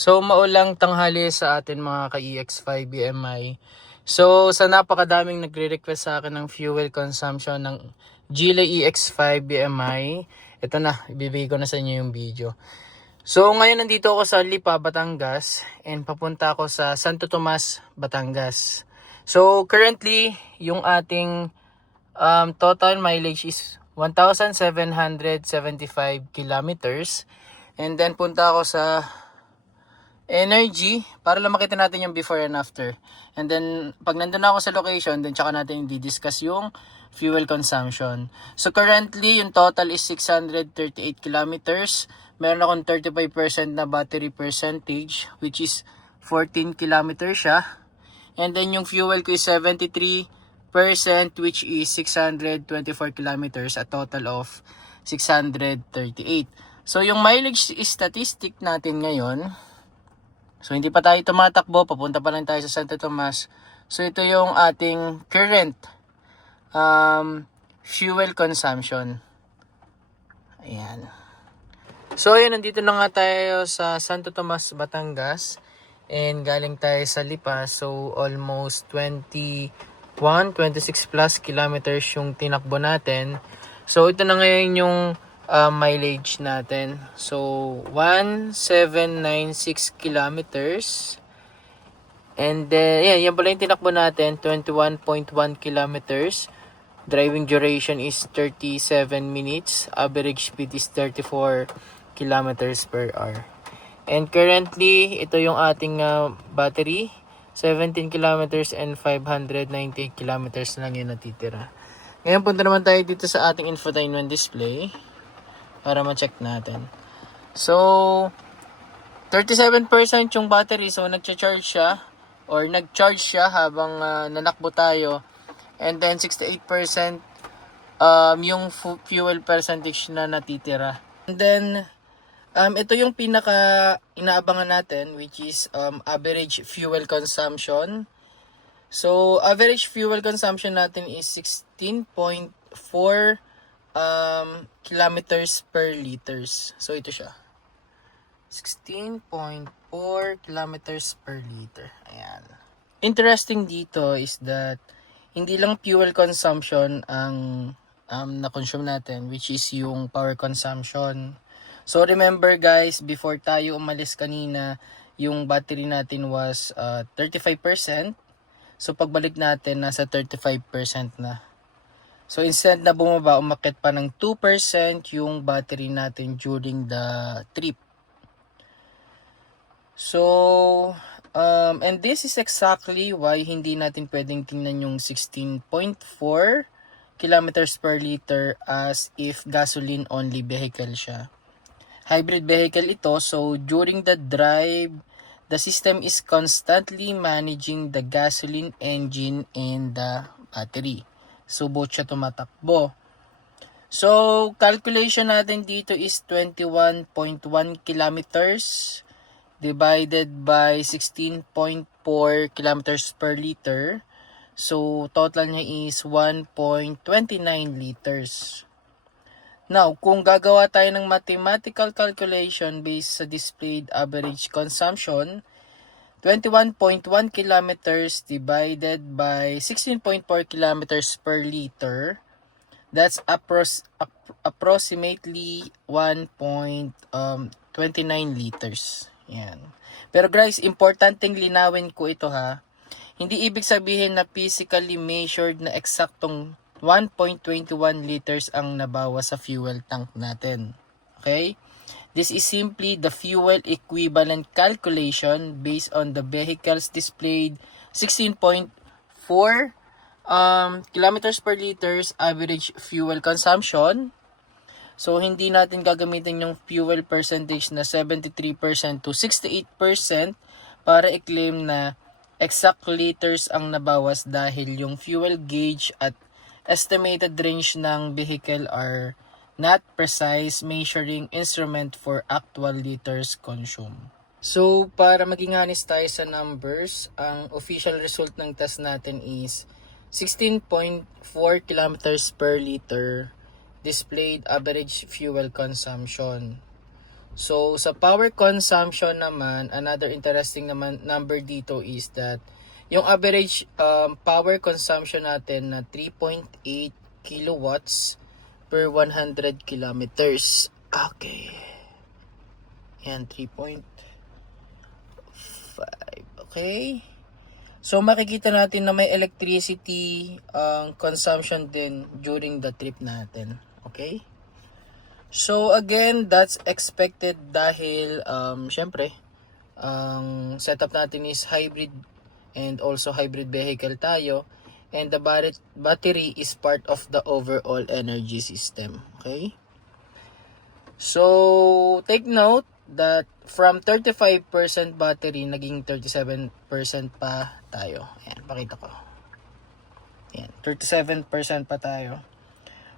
So maulang tanghali sa atin mga ka-EX5 BMI. So sa napakadaming nagre-request sa akin ng fuel consumption ng Geely EX5 BMI, ito na, ibibigay ko na sa inyo yung video. So ngayon nandito ako sa Lipa, Batangas and papunta ako sa Santo Tomas, Batangas. So currently yung ating total mileage is 1,775 kilometers. And then punta ako sa energy para lang makita natin yung before and after. And then pag nandun ako sa location, then tsaka natin i-discuss yung fuel consumption. So currently yung total is 638 kilometers. Meron akong 35% na battery percentage, which is 14 kilometers siya. And then yung fuel ko is 73%, which is 624 kilometers, a total of 638. So yung mileage statistic natin ngayon, so hindi pa tayo tumatakbo, papunta pa lang tayo sa Santo Tomas. So ito yung ating current fuel consumption. Ayan. So ayan, nandito na nga tayo sa Santo Tomas, Batangas. And galing tayo sa Lipa. So almost 26 plus kilometers yung tinakbo natin. So ito na ngayon yung mileage natin. So 1796 kilometers. And then yan pala yung tinakbo natin, 21.1 kilometers. Driving duration is 37 minutes. Average speed is 34 kilometers per hour. And currently, ito yung ating battery. 17 kilometers and 598 kilometers lang yung natitira. Ngayon punta naman tayo dito sa ating infotainment display para ma-check natin. So 37% yung battery, so nag-charge siya or nag-charge siya habang nanakbo tayo. And then 68% yung fuel percentage na natitira. And then ito yung pinaka inaabangan natin, which is average fuel consumption. So average fuel consumption natin is 16.4 kilometers per liters. So ito siya, 16.4 kilometers per liter. Ayan. Interesting dito is that hindi lang fuel consumption ang na-consume natin, which is yung power consumption. So remember guys, before tayo umalis kanina, yung battery natin was 35%. So pagbalik natin, nasa 35% na. So instead na bumaba, umakyat pa ng 2% yung battery natin during the trip. So, and this is exactly why hindi natin pwedeng tingnan yung 16.4 kilometers per liter as if gasoline only vehicle siya. Hybrid vehicle ito, so during the drive, the system is constantly managing the gasoline engine and the battery. So both siya tumatakbo. So calculation natin dito is 21.1 kilometers divided by 16.4 kilometers per liter. So total niya is 1.29 liters. Now, kung gagawa tayo ng mathematical calculation based sa displayed average consumption, 21.1 kilometers divided by 16.4 kilometers per liter, that's approximately 1.29 liters. Yan. Pero guys, importanteng linawin ko ito ha. Hindi ibig sabihin na physically measured na eksaktong 1.21 liters ang nabawa sa fuel tank natin. Okay? This is simply the fuel equivalent calculation based on the vehicle's displayed 16.4 kilometers per liters average fuel consumption. So, hindi natin gagamitin yung fuel percentage na 73% to 68% para i-claim na exact liters ang nabawas dahil yung fuel gauge at estimated range ng vehicle are not precise measuring instrument for actual liters consumed. So, para maging honest tayo sa numbers, ang official result ng test natin is 16.4 kilometers per liter displayed average fuel consumption. So sa power consumption naman, another interesting naman number dito is that yung average power consumption natin na 3.8 kilowatts per 100 kilometers. Okay. Yan, 3.5. Okay. So makikita natin na may electricity consumption din during the trip natin. Okay? So again, that's expected dahil syempre ang setup natin is hybrid and also hybrid vehicle tayo, and the battery is part of the overall energy system. Okay? So take note that from 35% battery, naging 37% pa tayo. Ayan, pakita ko. Ayan, 37% pa tayo.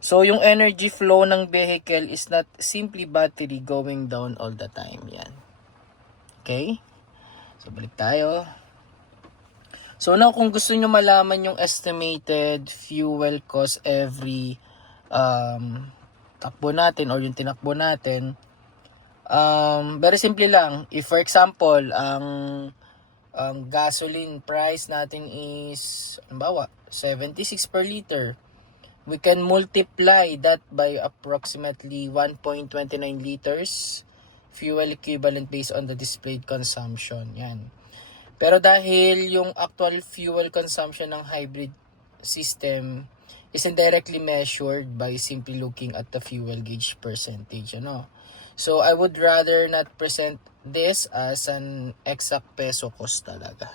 So, yung energy flow ng vehicle is not simply battery going down all the time. Yan. Okay? So, balik tayo. So, now, kung gusto nyo malaman yung estimated fuel cost every takbo natin or yung tinakbo natin, very simple lang. If for example, ang gasoline price natin is, halimbawa, 76 per liter, we can multiply that by approximately 1.29 liters fuel equivalent based on the displayed consumption. Yan. Pero dahil yung actual fuel consumption ng hybrid system isn't directly measured by simply looking at the fuel gauge percentage, ano. So, I would rather not present this as an exact peso cost talaga.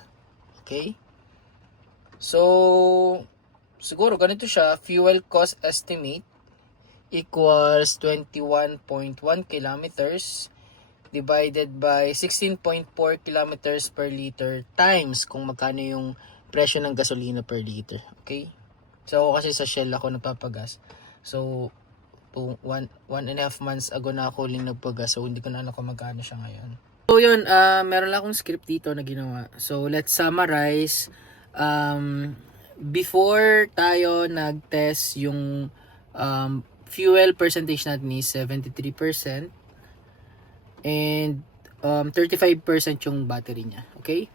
Okay? So, siguro ganito siya. Fuel cost estimate equals 21.1 kilometers divided by 16.4 kilometers per liter times kung magkano yung presyo ng gasolina per liter. Okay? So, kasi sa Shell ako nagpapagas. So, 1.5 months ago na ako huling nagpagas. So, hindi ko na alam kung magkano siya ngayon. So, yun. Meron lang akong script dito na ginawa. So, let's summarize. Before tayo nag-test yung fuel percentage natin is 73%. And 35% yung battery niya. Okay?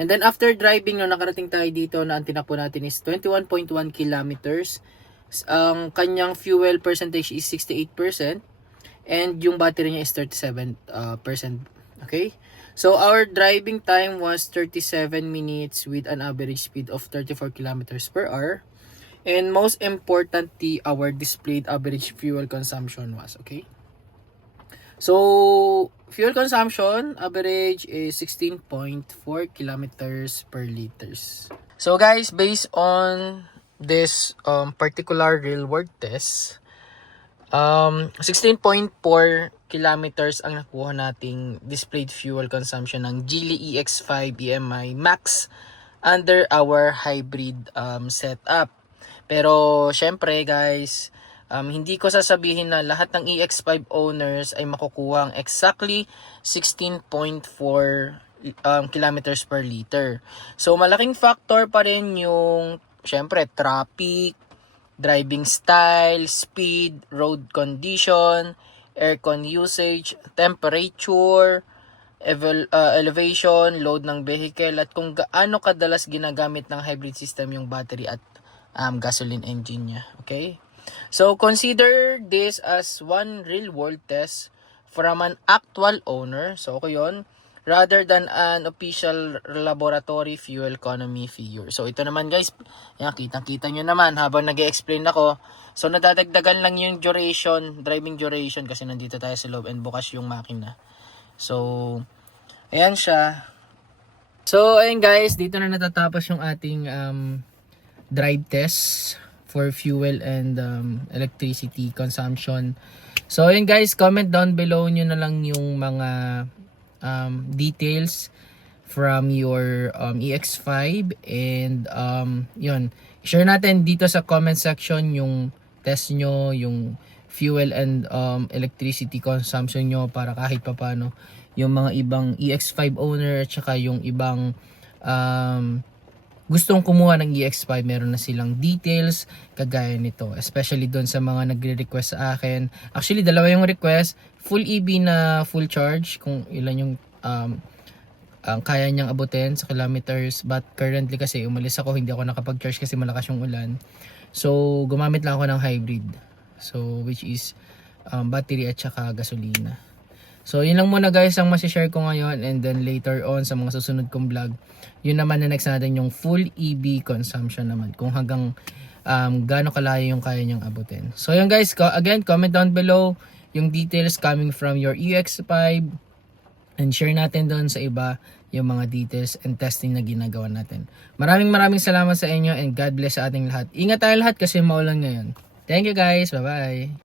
And then, after driving, no, nakarating tayo dito na ang tinakbo natin is 21.1 kilometers. Ang kanyang fuel percentage is 68% and yung battery niya is 37%. Okay? So, our driving time was 37 minutes with an average speed of 34 kilometers per hour. And most importantly, our displayed average fuel consumption was, okay? So, fuel consumption average is 16.4 kilometers per liters. So, guys, based on this particular real world test, 16.4 kilometers ang nakuha nating displayed fuel consumption ng Geely EX5 EMI Max under our hybrid setup. Pero syempre guys, hindi ko sasabihin na lahat ng EX5 owners ay makukuha ang exactly 16.4 kilometers per liter. So malaking factor pa rin yung syempre traffic, driving style, speed, road condition, aircon usage, temperature, elevation, load ng vehicle, at kung gaano kadalas ginagamit ng hybrid system yung battery at gasoline engine niya. Okay? So, consider this as one real world test from an actual owner. So, ako yun. Rather than an official laboratory fuel economy figure. So, ito naman guys, yan, kitang-kita nyo naman habang nag-explain ako. So, nadadagdagan lang yung duration, driving duration kasi nandito tayo sa loob and bukas yung makina. So, ayan siya. So, ayun guys, dito na natatapos yung ating drive test for fuel and electricity consumption. So, ayun guys, comment down below nyo na lang yung mga details from your EX5 and yun, share natin dito sa comment section yung test nyo, yung fuel and electricity consumption nyo para kahit papano yung mga ibang EX5 owner at saka yung ibang gustong kumuha ng EX5, meron na silang details kagaya nito. Especially doon sa mga nagre-request sa akin. Actually, dalawa yung request. Full EV na full charge, kung ilan yung ang kaya niyang abutin sa kilometers. But currently kasi umalis ako, hindi ako nakapag-charge kasi malakas yung ulan. So, gumamit lang ako ng hybrid. So, which is battery at saka gasolina. So, yun lang muna guys ang masishare ko ngayon, and then later on sa mga susunod kong vlog, yun naman na next natin yung full EV consumption naman, kung hanggang gaano kalayo yung kaya niyang abutin. So, yun guys, again, comment down below yung details coming from your EX5, and share natin doon sa iba yung mga details and testing na ginagawa natin. Maraming salamat sa inyo, and God bless sa ating lahat. Ingat tayo lahat kasi maulan ngayon. Thank you guys. Bye-bye.